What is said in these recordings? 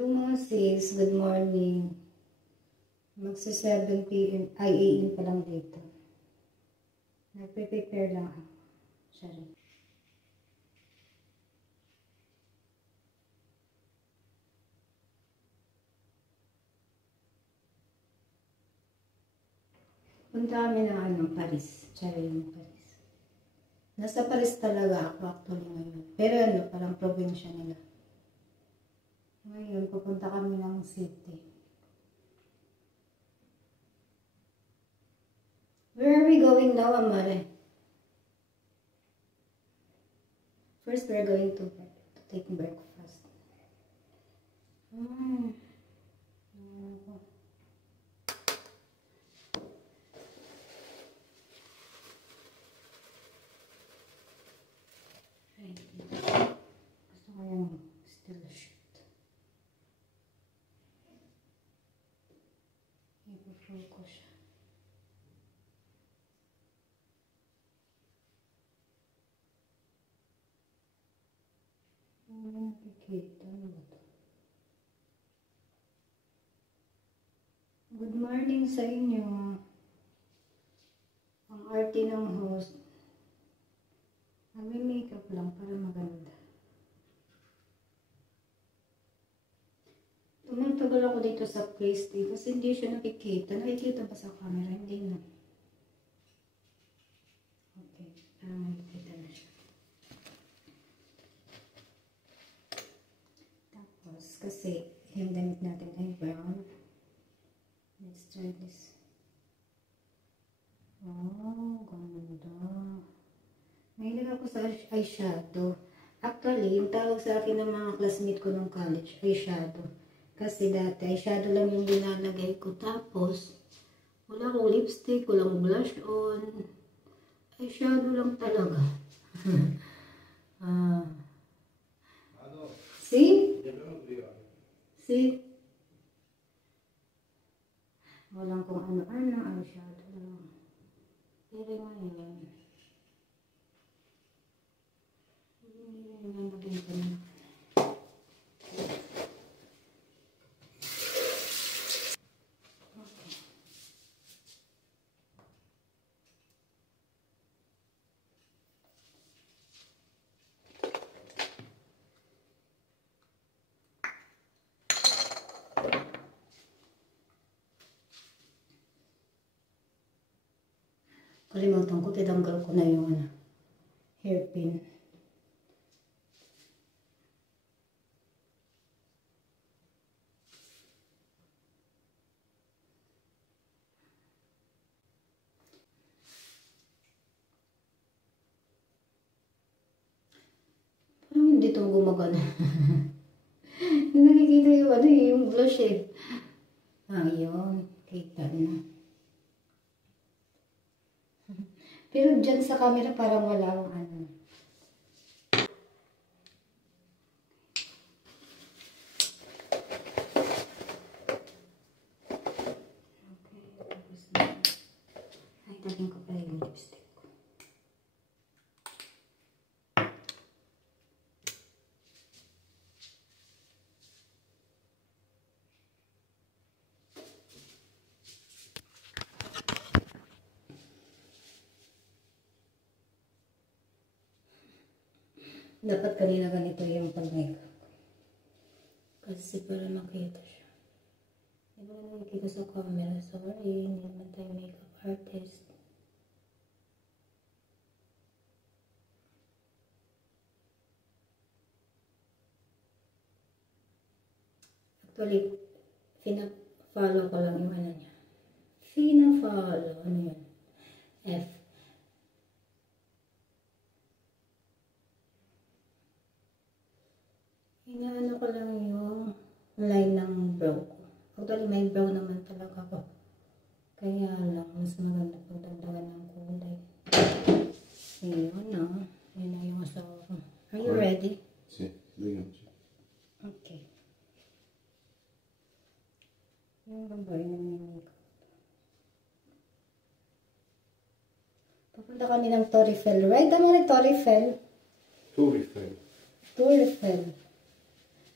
Yung mga sis, good morning. Magsa 7 PM, ay AM pa lang dito. Nagpe-prepare lang ako. Sorry. Punta kami ng Paris. Sorry, yung Paris. Nasa Paris talaga ako actually ngayon. Pero parang probinsya nila. Ngayon, pupunta kami ng city. Where are we going now, Amare? First, we're going to take breakfast. Gusto ko yung still shoot. Ipo-focus siya. Nakikita mo ba ito? Good morning sa inyo. Ang arte ng host. Nagme-makeup lang para maganda. Tumatagal ako dito sa place kasi hindi siya nakikita. Nakikita ba sa camera? Hindi na. Okay. Nakikita na siya. Kasi yung damit natin ay brown. Let's try this. Oh, ganda. Mahilig ako sa eyeshadow. Actually, yung tawag sa akin ng mga classmate ko ng college, eyeshadow. Kasi dati, eyeshadow lang yung binalagay ko. Tapos, wala akong lipstick, walang blush on. Eyeshadow lang talaga. See? See? Walang kung ano-ano, eyeshadow lang. Pero ngayon, hindi naman maganda na. Kalimutan ko, tinanggal ko na yung hairpin. Parang hindi itong gumagana. Nakikita yung yung blush eh. Ayun, kita na. Pero dyan sa camera parang wala akong ano. Okay, tapos na. Ay, tagin ko pala yung lipstick ko. Dapat kanina ganito yung pag-makeup. Kasi para makita siya. Hindi mo nakikita sa camera. Sorry, hindi naman tayo makeup artist. Actually, fina-follow ko lang yung ano niya. Fina-follow. Ano yun? F. Inaano ko lang yung line ng brow ko. Actually, may brow naman talaga ako. Kaya lang, mas maganda pag dagdagan ng kulay. Ayun, no? Yun na yung asawa ko. Are you ready? Sí, dígame. Okay. Yung babae na may makeup. Papunta kami ng Torre Eiffel. Right naman yung Torre Eiffel? Torre Eiffel. Torre Eiffel.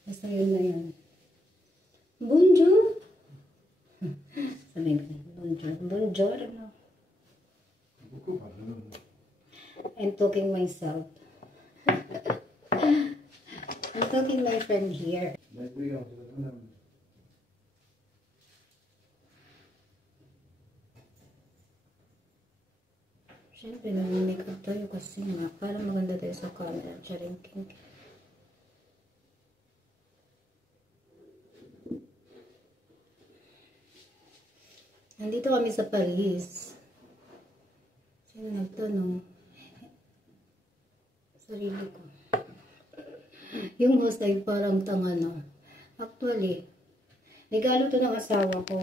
Basta yun na yun. Bonjour. Sabi ko, bonjour. Buongiorno. I'm talking myself. I'm talking my friend here. Siyempre, nag-makeup tayo kasi nga, para maganda tayo sa camera. Charing king. Nandito kami sa Paris. Sino nagtanong? Sarili ko. Yung host ay parang tanga, no? Actually, regalo to ng asawa ko.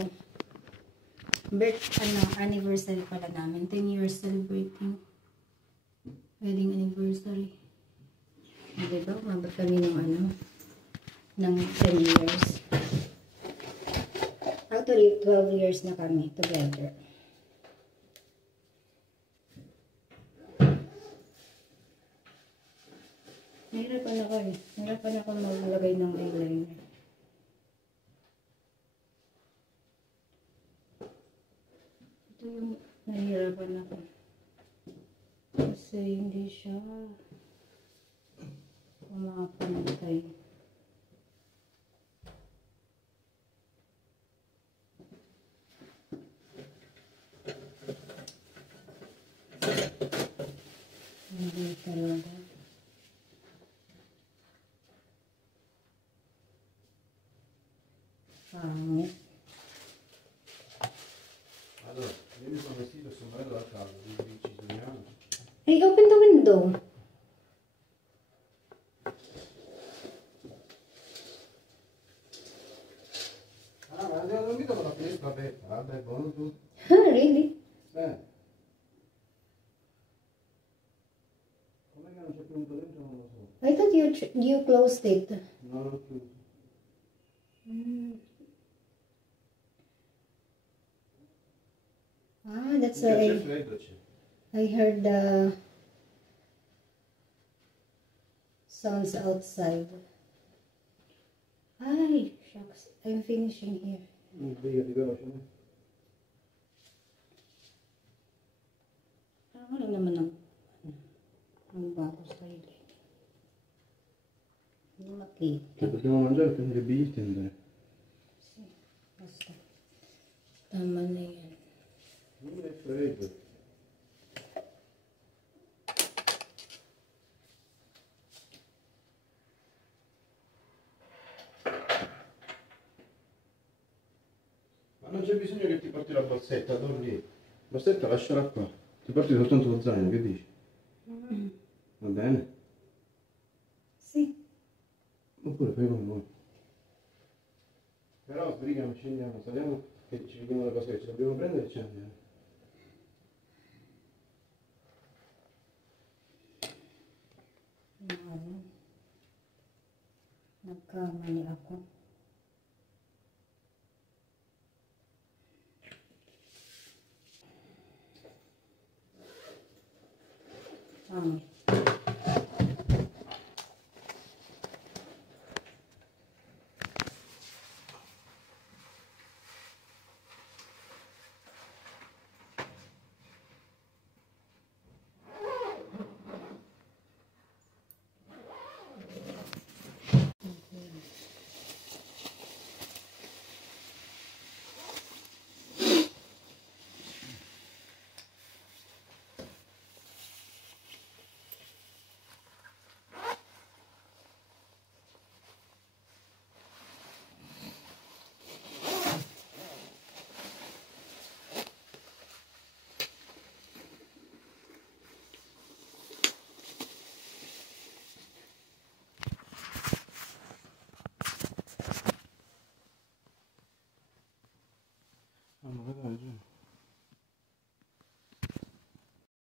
Anniversary pala namin. 10 years celebrating. Wedding anniversary. Diba? Umabot kami ng ng 10 years. Actually, 12 years na kami together. Nahirapan ako eh. Nahirapan ako maglagay ng eyeliner. Ito yung nahirapan ako. Kasi hindi siya pumapantay. Hindi talaga. Pangit. Allora, io mi sono vestito e sono venuto da casa, quindi ci troviamo. Hey, open the window. Ah, ma abbiamo dormito con la finestra aperta, vabbè, buono tutto. Really? Com'è che non c'è più un dentro, non lo so. I thought you closed it. Non ho chiuso. Ah, that's C'è why freddo, c'è. I heard the sounds outside. Ay, shucks. I'm finishing here. Sbrigati veloce, no? Wala naman ang bago sa ili. Hindi makita. Dobbiamo mangiare e prendere i biglietti e andare. Sì, basta. Tama na yan. Non è freddo. Ma non c'è bisogno che ti porti la borsetta, dormi. La borsetta lasciala qua. Ti porti soltanto lo zaino, che dici? Va bene? Sì. Oppure fai come vuoi. Però sbrighiamo, scendiamo, saliamo e ci vediamo le cose che ci dobbiamo prendere e ci andiamo. Nagkamali ako.